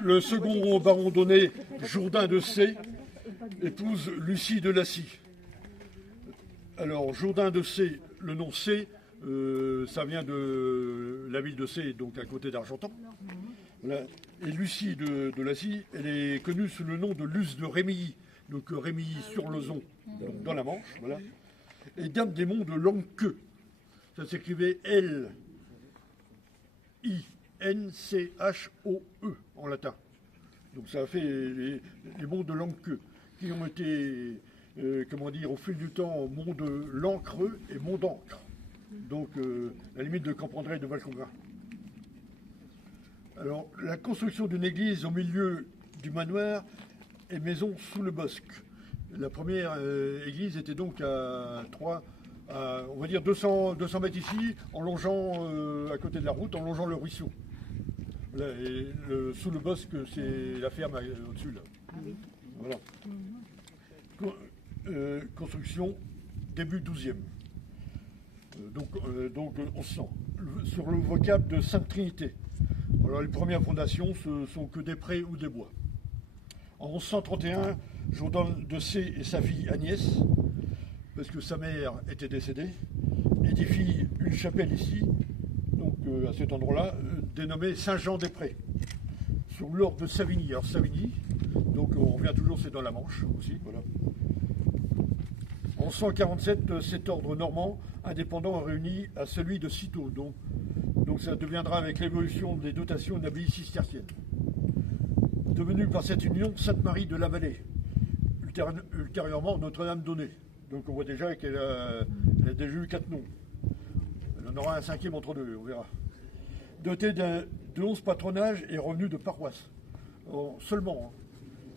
Le second baron Donnet, Jourdain de C, épouse Lucie de Lacy. Alors, Jourdain de C, le nom C, ça vient de la ville de C, donc à côté d'Argentan. Voilà. Et Lucie de Lacy, elle est connue sous le nom de Luce de Rémilly, donc Rémilly-sur-Lozon, dans la Manche. Voilà. Et dame des monts de Lanqueux. Ça s'écrivait L-I-N-C-H-O-E en latin. Donc ça a fait les monts de Lanqueux, qui ont été, au fil du temps, monts de Lancreux et monts d'Ancre. Donc la limite de Campandré et de Valcongras. Alors, la construction d'une église au milieu du manoir est maison sous le bosc. La première église était donc à 200 mètres ici, en longeant à côté de la route, en longeant le ruisseau. Là, et sous le bosc, c'est la ferme au-dessus. Voilà. Construction début 12e. Donc on sent sur le vocable de Sainte Trinité. Alors les premières fondations, ce sont que des prés ou des bois. En 1131, Jourdain de C et sa fille Agnès, parce que sa mère était décédée, édifient une chapelle ici, donc à cet endroit-là, dénommée Saint-Jean-des-Prés, sur l'ordre de Savigny. Alors Savigny, donc on revient toujours, c'est dans la Manche aussi, voilà. En 147, cet ordre normand indépendant est réuni à celui de Cîteaux, donc ça deviendra avec l'évolution des dotations une abbaye cistercienne. Devenue par cette union Sainte-Marie de la Vallée, ultérieurement Notre-Dame-Donnée. Donc on voit déjà qu'elle a déjà eu 4 noms. Elle en aura un 5e entre deux, on verra. Dotée de 11 patronages et revenus de paroisse. Seulement,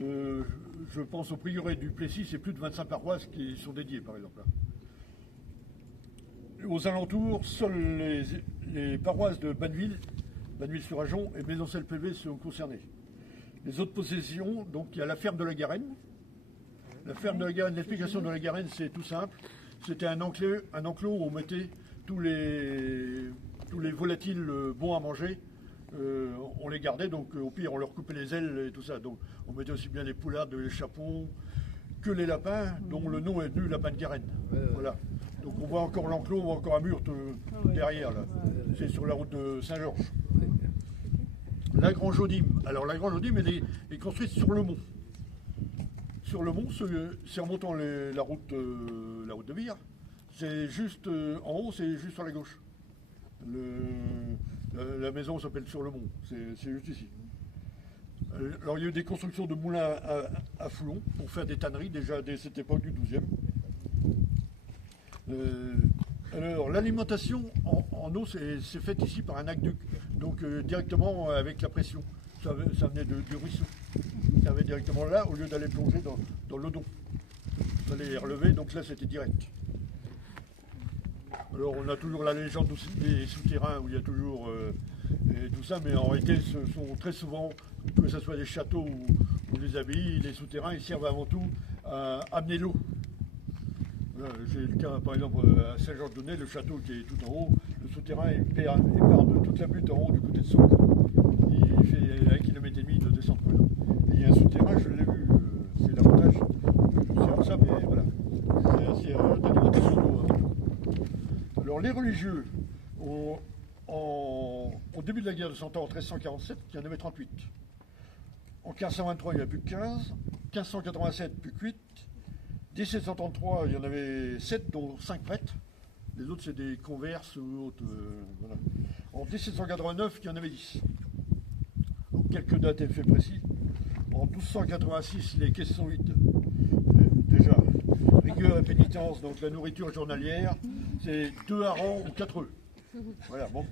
je pense au prieuré du Plessis, c'est plus de 25 paroisses qui sont dédiées, par exemple. Aux alentours, seules les paroisses de Banneville-sur-Ajon et Maisoncelles-PV sont concernées. Les autres possessions, donc il y a la ferme de la Garenne. La ferme de la Garenne, l'explication de la Garenne, c'est tout simple. C'était un enclos où on mettait tous les volatiles bons à manger. On les gardait, donc au pire, on leur coupait les ailes et tout ça. Donc on mettait aussi bien les poulardes, les chapons, que les lapins, dont le nom est venu lapin de Garenne. Voilà. Donc on voit encore l'enclos, on voit encore un mur derrière, là. C'est sur la route de Saint-Georges. La Grange-aux-Dîmes. Alors la Grange-aux-Dîmes, elle est construite sur le mont. Sur le mont, c'est en montant la route de Vire. C'est juste en haut, c'est juste sur la gauche. La maison s'appelle sur le mont, c'est juste ici. Alors il y a eu des constructions de moulins à Foulon pour faire des tanneries déjà dès cette époque du 12e. Alors l'alimentation en eau c'est fait ici par un aqueduc, donc directement avec la pression. Ça venait du ruisseau. Ça venait directement là au lieu d'aller plonger dans l'Odon. Il fallait les relever, donc là c'était direct. Alors on a toujours la légende des souterrains où il y a toujours et tout ça, mais en réalité ce sont très souvent, que ce soit des châteaux ou des abbayes, les souterrains ils servent avant tout à amener l'eau. J'ai le cas par exemple à Saint-Georges-de-Ney, le château qui est tout en haut, le souterrain il part de toute la butte en haut du côté de Sauque. Il fait 1,5 km de descente. Et il y a un souterrain, je l'ai vu, c'est l'avantage, c'est comme ça, mais voilà. C'est d'alimentation d'eau. Alors les religieux, au début de la guerre de 100 ans, en 1347, il y en avait 38. En 1523, il n'y en a plus que 15. 1587, plus que 8. 1733, il y en avait 7, dont 5 prêtres. Les autres, c'est des converses ou autres. Voilà. En 1789, il y en avait 10. Donc, quelques dates et faits précis. En 1286, les caisses sont vides. Déjà, rigueur et pénitence, donc la nourriture journalière, c'est 2 harengs ou 4 œufs. Voilà, bon.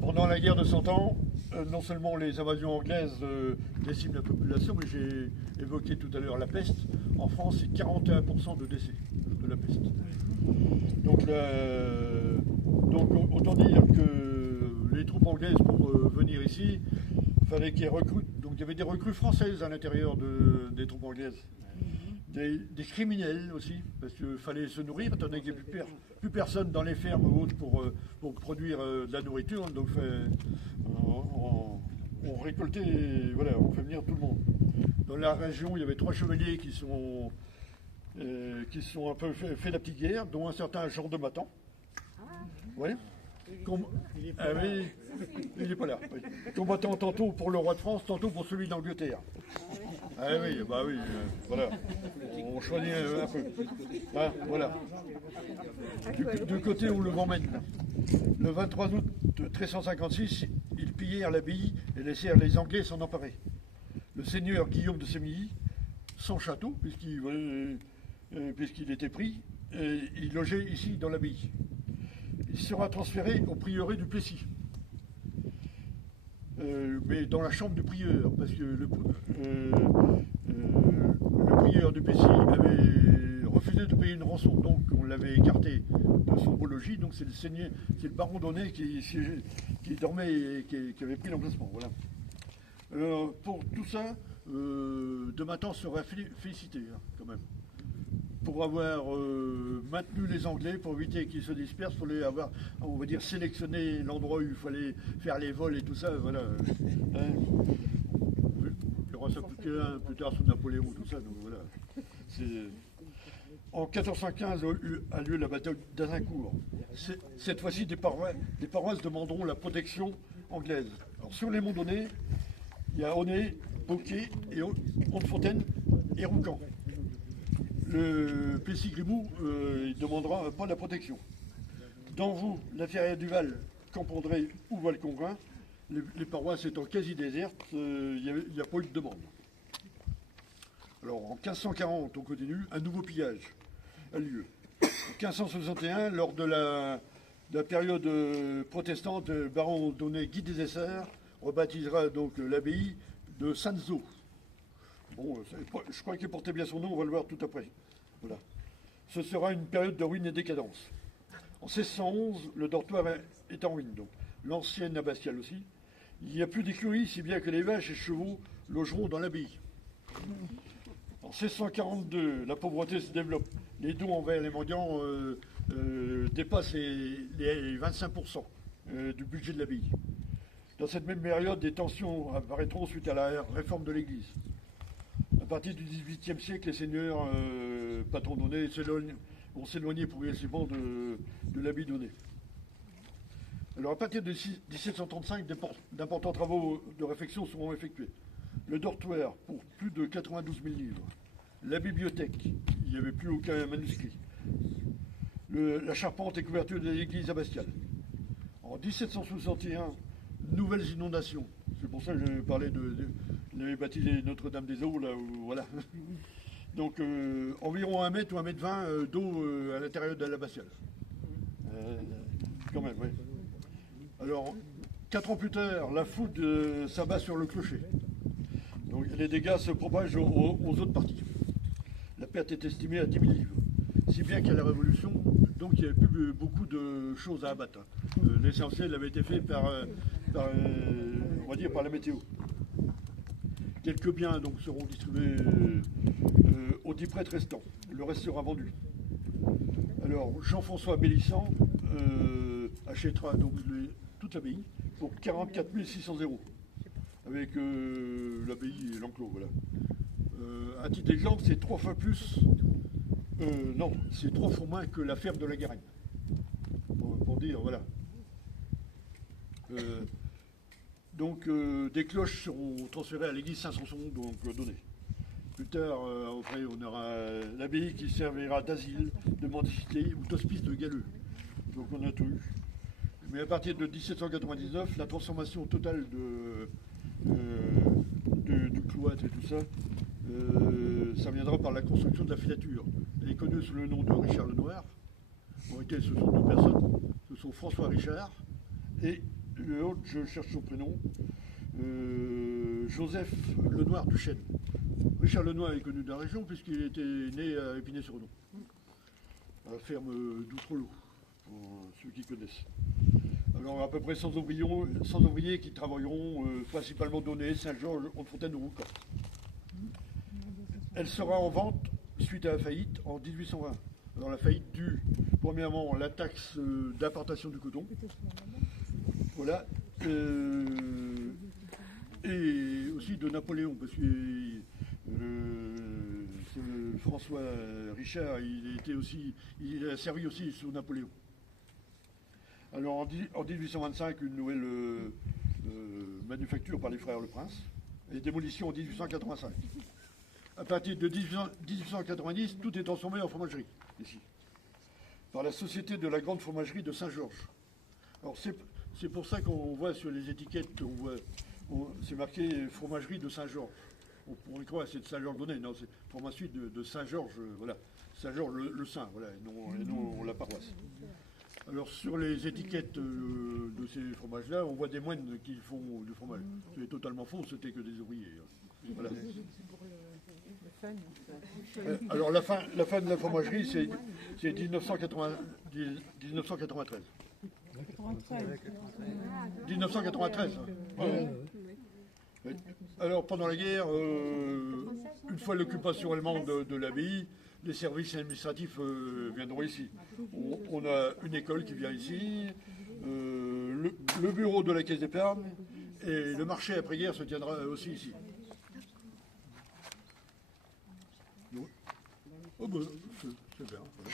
Pendant la guerre de 100 ans, non seulement les invasions anglaises déciment la population, mais j'ai évoqué tout à l'heure la peste. En France, c'est 41% de décès de la peste. Donc autant dire que les troupes anglaises, pour venir ici, il fallait qu'elles recrutent. Donc il y avait des recrues françaises à l'intérieur des troupes anglaises. Des criminels aussi, parce qu'il fallait se nourrir, étant donné qu'il n'y avait plus personne dans les fermes ou autres pour produire de la nourriture. Donc on récoltait, voilà, on fait venir tout le monde. Dans la région, il y avait 3 chevaliers qui sont un peu fait la petite guerre, dont un certain Jean de Matan. Oui. Ah oui, il n'est pas là. Oui. Combattant tantôt pour le roi de France, tantôt pour celui d'Angleterre. Ah oui, bah oui, voilà. On choisit un peu. Ah, voilà. Du côté où le vent mène. Le 23 août 1356, ils pillèrent l'abbaye et laissèrent les Anglais s'en emparer. Le seigneur Guillaume de Sémilly, sans château, puisqu'il était pris, il logeait ici dans l'abbaye. Il sera transféré au prieuré du Plessis, mais dans la chambre du prieur, parce que le prieur du Plessis avait refusé de payer une rançon, donc on l'avait écarté de son beau logis, donc c'est le baron Donnet qui dormait et qui avait pris l'emplacement. Voilà. Pour tout ça, de Matan serait félicité, hein, quand même. Pour avoir maintenu les Anglais, pour éviter qu'ils se dispersent, il fallait avoir, on va dire, sélectionné l'endroit où il fallait faire les vols et tout ça, voilà. Hein. Il y aura ça plus tard sous Napoléon, tout ça, donc voilà. En 1415 a lieu la bataille d'Azincourt. Cette fois-ci, des paroisses demanderont la protection anglaise. Alors, sur les monts Donnet, il y a Aunay, Beauquier, et Hontefontaine et Roucan. Le Plessis-Grimoux, il demandera pas la protection. Dans vous, la Ferrière-du-Val, Campandré ou Val-Congrin, les paroisses étant quasi désertes, il n'y a pas eu de demande. Alors en 1540, on continue, un nouveau pillage a lieu. En 1561, lors de la période protestante, le baron Donnet Guy des Essarts rebaptisera donc l'abbaye de Sainte-Zo. Bon, je crois qu'il portait bien son nom, on va le voir tout après. Voilà. Ce sera une période de ruine et décadence. En 1611, le dortoir est en ruine, donc l'ancienne abbatiale aussi. Il n'y a plus d'écuries, si bien que les vaches et chevaux logeront dans l'abbaye. En 1642, la pauvreté se développe. Les dons envers les mendiants dépassent les 25% du budget de l'abbaye. Dans cette même période, des tensions apparaîtront suite à la réforme de l'Église. À partir du XVIIIe siècle, les seigneurs patrons Donnet vont s'éloigner progressivement de l'abbaye Donnet. Alors à partir de 1735, d'importants travaux de réfection seront effectués. Le dortoir pour plus de 92 000 livres. La bibliothèque, il n'y avait plus aucun manuscrit. La charpente et couverture de l'église abbatiale. En 1761, nouvelles inondations. C'est pour ça que je parlais il avait baptisé Notre-Dame-des-Eaux, là où, voilà. Donc environ 1 mètre ou 1 mètre 20 d'eau à l'intérieur de l'abbatiale. Quand même, oui. Alors, 4 ans plus tard, la foudre s'abat sur le clocher. Donc les dégâts se propagent aux autres parties. La perte est estimée à 10 000 livres. Si bien qu'à la Révolution, donc il n'y avait plus beaucoup de choses à abattre. L'essentiel avait été fait on va dire, par la météo. Quelques biens donc seront distribués aux 10 prêtres restants. Le reste sera vendu. Alors Jean-François Bélissant achètera donc toute l'abbaye pour 44 600 €, avec l'abbaye et l'enclos. Voilà. À titre d'exemple, c'est 3 fois plus. Non, c'est 3 fois moins que la ferme de la Garenne. Pour dire, voilà. Donc des cloches seront transférées à l'église Saint-Sanson, donc Donnet. Plus tard, après, on aura l'abbaye qui servira d'asile, de mendicité ou d'hospice de galeux. Donc on a tout eu. Mais à partir de 1799, la transformation totale du cloître et tout ça, ça viendra par la construction de la filature. Elle est connue sous le nom de Richard Lenoir. En réalité, ce sont 2 personnes. Ce sont François Richard et l'autre, je cherche son prénom, Joseph Lenoir Duchesne. Richard Lenoir est connu de la région puisqu'il était né à Épinay-sur-Odon, à la ferme d'Outrelot, pour ceux qui connaissent. Alors à peu près 100 ouvriers qui travailleront principalement Donnet, Saint-Georges, Hontefontaine ou Roucan. Elle sera en vente suite à la faillite en 1820. Alors la faillite due, premièrement, la taxe d'importation du coton. Voilà. et aussi de Napoléon, parce que François Richard, il a servi aussi sous Napoléon. Alors en 1825, une nouvelle manufacture par les frères Le Prince, et démolition en 1885. À partir de 1890, tout est transformé en fromagerie, ici, par la Société de la Grande Fromagerie de Saint-Georges. Alors c'est pour ça qu'on voit sur les étiquettes, c'est marqué fromagerie de Saint-Georges. On pourrait croire que c'est de Saint-Georges-Gonnet, non, c'est fromagerie de Saint-Georges, voilà. Saint-Georges le Saint, voilà, et non la paroisse. Alors sur les étiquettes de ces fromages-là, on voit des moines qui font du fromage. C'est totalement faux, c'était que des ouvriers. Voilà. Alors la fin de la fromagerie, c'est 1993. 1993. Ouais. Alors pendant la guerre, une fois l'occupation allemande de l'abbaye, les services administratifs viendront ici. On a une école qui vient ici, le bureau de la caisse d'épargne et le marché après-guerre se tiendra aussi ici. Oh ben, c'est bien. Voilà.